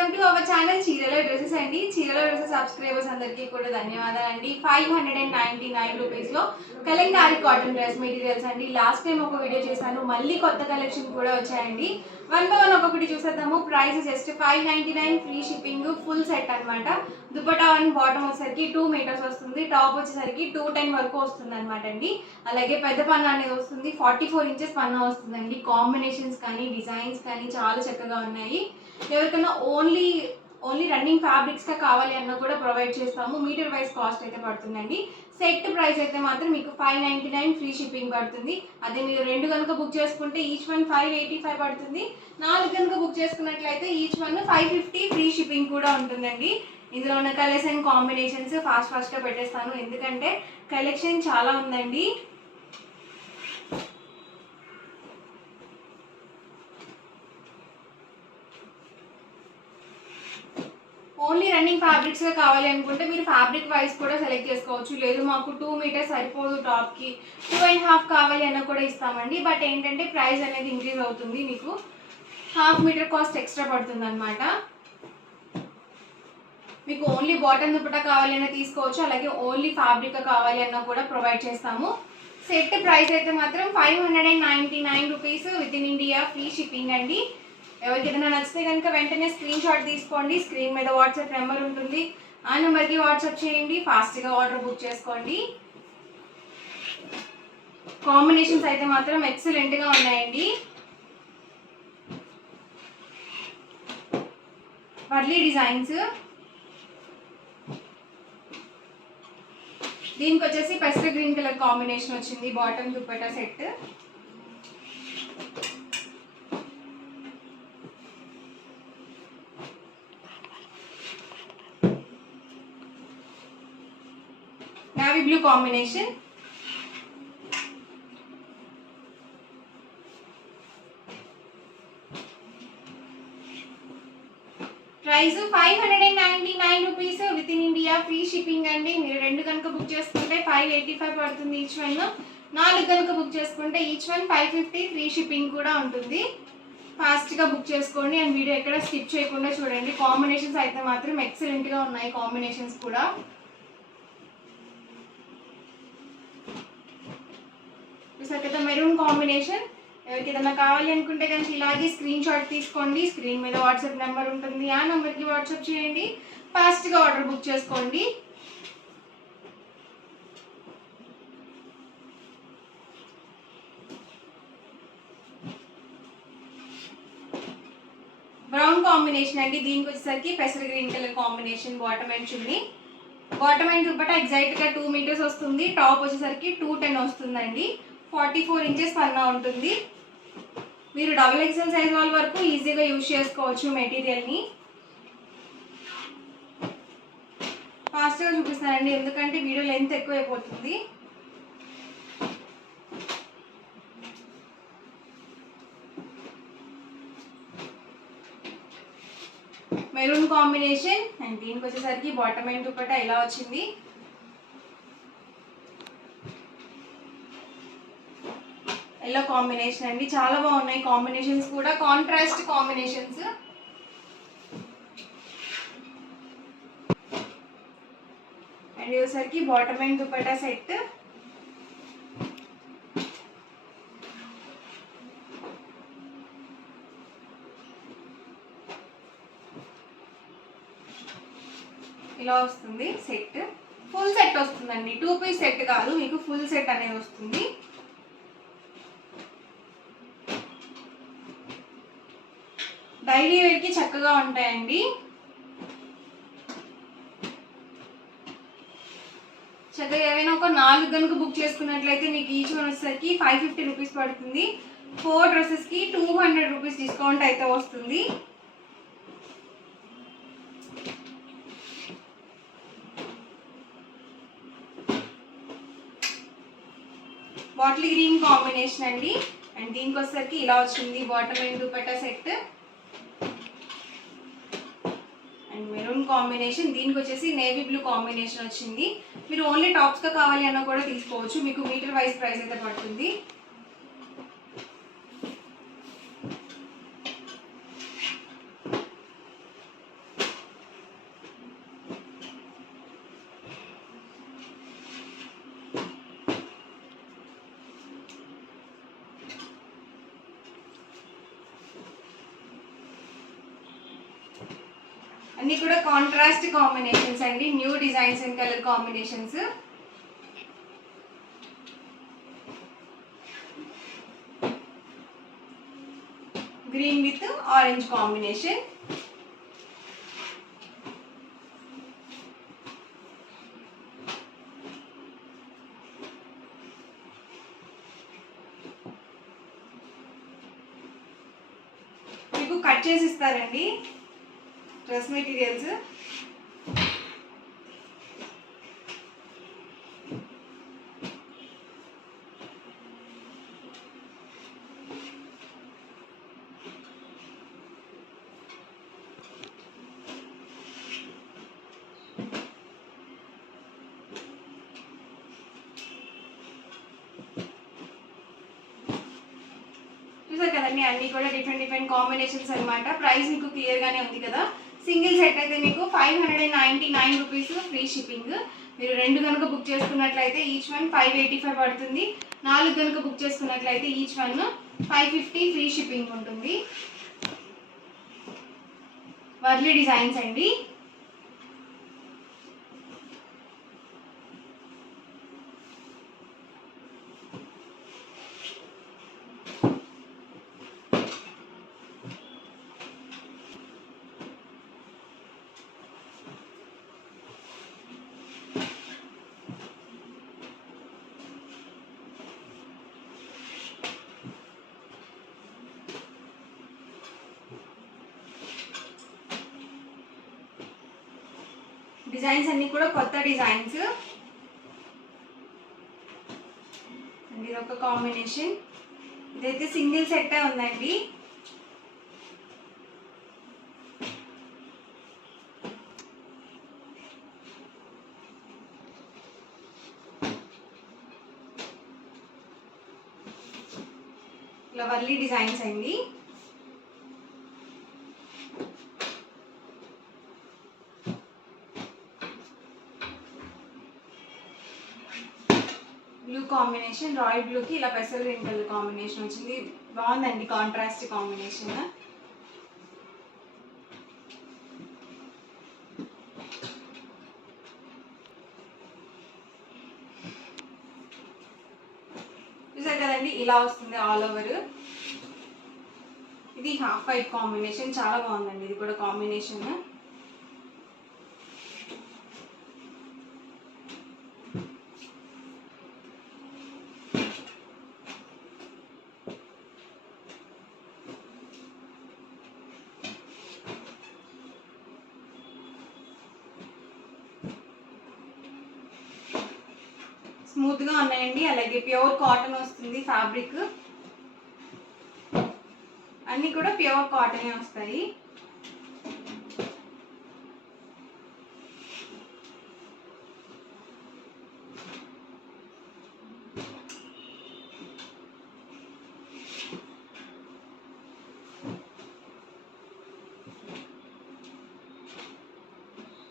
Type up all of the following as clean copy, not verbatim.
Welcome to our channel చీరల డ్రెస్సెస్ అండి. చీరల డ్రెస్సెస్ సబ్స్క్రైబర్స్ అందరికీ కూడా ధన్యవాదాలు అండి. 599 రూపీస్లో కలంకారీ కాటన్ డ్రెస్ మెటీరియల్స్ అండి. లాస్ట్ టైం ఒక వీడియో చేశాను, మళ్ళీ కొత్త కలెక్షన్ కూడా వచ్చాయండి. వన్ బై వన్ ఒక్కొక్కటి చూసేద్దాము. Price just 599, free shipping, full set అనమాట. దుపట్టా అండ్ బాటమ్ వచ్చేసరికి 2 మీటర్స్ వస్తుంది, టాప్ వచ్చేసరికి 210 వరకు వస్తుంది అనమాట అండి. అలాగే పెద్ద పన్నా అనేది వస్తుంది, 44 ఇంచెస్ పన్నా వస్తుందండి. కాంబినేషన్స్ కానీ డిజైన్స్ కానీ చాలా చక్కగా ఉన్నాయి. ఎవరికైనా ఓన్లీ రన్నింగ్ ఫ్యాబ్రిక్స్గా కావాలి అన్న కూడా ప్రొవైడ్ చేస్తాము. మీటర్ వైజ్ కాస్ట్ అయితే పడుతుందండి. సెట్ ప్రైస్ అయితే మాత్రం మీకు 599, ఫ్రీ షిప్పింగ్ పడుతుంది. అదే మీరు 2 కనుక బుక్ చేసుకుంటే ఈచ్ వన్ 585 పడుతుంది. 4 కనుక బుక్ చేసుకున్నట్లయితే ఈచ్ వన్ 550, ఫ్రీ షిప్పింగ్ కూడా ఉంటుందండి. ఇందులో ఉన్న కలర్స్ అండ్ కాంబినేషన్స్ ఫాస్ట్గా పెట్టేస్తాను, ఎందుకంటే కలెక్షన్ చాలా ఉందండి. ఓన్లీ రన్నింగ్ ఫ్యాబ్రిక్స్గా కావాలి అనుకుంటే మీరు ఫ్యాబ్రిక్ వైజ్ కూడా సెలెక్ట్ చేసుకోవచ్చు. లేదు మాకు 2 మీటర్స్ సరిపోదు, టాప్కి 2.5 కావాలి అన్న కూడా ఇస్తామండి. బట్ ఏంటంటే ప్రైస్ అనేది ఇంక్రీజ్ అవుతుంది, మీకు 1/2 మీటర్ కాస్ట్ ఎక్స్ట్రా పడుతుంది అనమాట. మీకు ఓన్లీ బాటమ్ దుపట్టా కావాలి అన్న తీసుకోవచ్చు, అలాగే ఓన్లీ ఫ్యాబ్రిక్ కావాలి అన్న కూడా ప్రొవైడ్ చేస్తాము. సెట్ ప్రైస్ అయితే మాత్రం 599 rupees, with in India, free shipping అండి. ఎవరికి ఏదైనా నచ్చితే కనుక వెంటనే స్క్రీన్ షాట్ తీసుకోండి. స్క్రీన్ మీద వాట్సాప్ నెంబర్ ఉంటుంది, ఆ నెంబర్కి వాట్సాప్ చేయండి. ఫాస్ట్గా ఆర్డర్ బుక్ చేసుకోండి. కాంబినేషన్స్ అయితే మాత్రం ఎక్సలెంట్గా ఉన్నాయండి. వర్లీ డిజైన్స్, దీనికి వచ్చేసి పెస్టల్ గ్రీన్ కలర్ కాంబినేషన్ వచ్చింది. బాటమ్ dupatta set, navy blue combination, price 599 rupees, with in India, free shipping అండి. మీరు 2 కనుక బుక్ చేసుకుంటే 585 పడుతుంది ఈచ్ వన్. 4 కనుక బుక్ చేసుకుంటే ఈచ్ వన్ 550, ఫ్రీ షిప్పింగ్ కూడా ఉంటుంది. ఫాస్ట్గా బుక్ చేసుకోండి అండ్ వీడియో ఎక్కడ స్కిప్ చేయకుండా చూడండి. కాంబినేషన్స్ అయితే మాత్రం ఎక్సలెంట్గా ఉన్నాయి. కాంబినేషన్స్ కూడా చూసారు, మెరూన్ కాంబినేషన్. ఎవరికి ఏదైనా కావాలి అనుకుంటే కనుక ఇలాగే స్క్రీన్ షాట్ తీసుకోండి. స్క్రీన్ మీద వాట్సాప్ నెంబర్ ఉంటుంది, ఆ నెంబర్కి వాట్సాప్ చేయండి. ఫాస్ట్గా ఆర్డర్ బుక్ చేసుకోండి. బ్రౌన్ కాంబినేషన్ అండి. దీనికి వచ్చేసరికి పెసర green colour combination, bottom and chunni. Bottom and dupatta ఎగ్జాక్ట్గా 2 మీటర్స్ వస్తుంది, టాప్ వచ్చేసరికి 210 వస్తుందండి. 44 ఇంచెస్ పన్నా ఉంటుంది. మీరు డబుల్ ఎక్స్ఎల్ సైజ్ వాళ్ళ వరకు ఈజీగా యూజ్ చేసుకోవచ్చు మెటీరియల్ని. ఫాస్ట్గా చూపిస్తానండి, ఎందుకంటే వీడియో లెంత్ ఎక్కువైపోతుంది. మెరూన్ కాంబినేషన్ అండ్ దీనికి వచ్చేసరికి బాటమ్ అండ్ దుపట్టా ఇలా వచ్చింది. ఎల్లో కాంబినేషన్ అండి, చాలా బాగున్నాయి కాంబినేషన్స్ కూడా, కాంట్రాస్ట్ కాంబినేషన్స్. అండ్ వచ్చేసరికి బాటమ్ అండ్ దుపట్టా సెట్, ఇలా వస్తుంది సెట్. ఫుల్ సెట్ వస్తుందండి, 2 పీస్ సెట్ కాదు, మీకు ఫుల్ సెట్ అనేది వస్తుంది. డైలీ వేర్కి చక్కగా ఉంటాయండి. చక్కగా ఏవైనా ఒక 4 కనుక బుక్ చేసుకున్నట్లయితే మీకు ఈచ్ వన్ వచ్చేసరికి 550 రూపీస్ పడుతుంది. 4 డ్రెస్సెస్కి 200 రూపీస్ డిస్కౌంట్ అయితే వస్తుంది. బాటిల్ గ్రీన్ కాంబినేషన్ అండి. అండ్ దీనికి వచ్చేసరికి ఇలా వచ్చింది bottom and dupatta set. And maroon combination, దీనికి వచ్చేసి నేవీ బ్లూ కాంబినేషన్ వచ్చింది. మీరు ఓన్లీ టాప్స్గా కావాలి అన్న కూడా తీసుకోవచ్చు, మీకు మీటర్ వైజ్ ప్రైస్ అయితే పడుతుంది. అన్నీ కూడా కాంట్రాస్ట్ కాంబినేషన్స్ అండి, new designs and colour combinations. Green with orange combination. మీకు కట్ చేసి ఇస్తారండి డ్రెస్ మెటీరియల్స్. చూసారు కదండి, అన్నీ కూడా డిఫరెంట్ కాంబినేషన్స్ అనమాట. ప్రైస్ మీకు క్లియర్గానే ఉంది కదా. సింగిల్ సెట్ అయితే మీకు 599 రూపీస్ ఫ్రీ షిప్పింగ్. మీరు 2 కనుక బుక్ చేసుకున్నట్లయితే ఈచ్ వన్ 585 పడుతుంది. 4 కనుక బుక్ చేసుకున్నట్లయితే ఈచ్ వన్ 550 ఫ్రీ షిప్పింగ్ ఉంటుంది. వర్లీ డిజైన్స్ అండి. డిజైన్స్ అన్ని కూడా కొత్త డిజైన్స్ అండి. ఇదొక కాంబినేషన్. ఇదైతే సింగిల్ సెట్ ఉందండి. ఇలా వర్లీ డిజైన్స్ అండి. బ్లూ కాంబినేషన్, రాయల్ బ్లూకి ఇలా పెసల్ గ్రీన్ కలర్ కాంబినేషన్ వచ్చింది. బాగుందండి కాంట్రాస్ట్ కాంబినేషన్. చూసారు కదండి, ఇలా వస్తుంది ఆల్ ఓవర్. ఇది హాఫ్ వైట్ కాంబినేషన్, చాలా బాగుందండి ఇది కూడా కాంబినేషన్. స్మూత్ గా ఉన్నాయండి. అలాగే ప్యూర్ కాటన్ వస్తుంది ఫ్యాబ్రిక్. అన్నీ కూడా ప్యూర్ కాటనే వస్తాయి.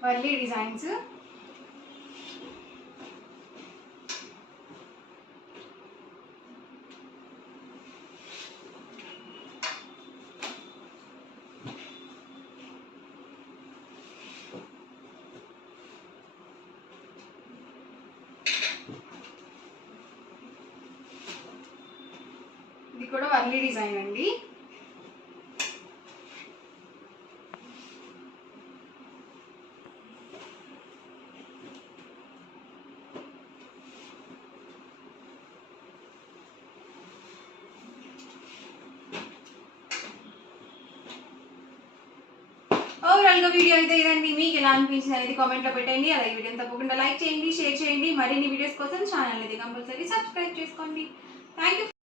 వర్లీ డిజైన్స్. ఇది కూడా వర్లీ డిజైన్ అండి. ఓవరాల్ గా వీడియో అయితే ఇదండి. మీకు ఎలా అనిపించింది అనేది కామెంట్ లో పెట్టండి. అలాగే వీడియోని తప్పకుండా లైక్ చేయండి, షేర్ చేయండి. మరిన్ని వీడియోస్ కోసం ఛానల్ అయితే కంపల్సరీ సబ్స్క్రైబ్ చేసుకోండి. Thank you.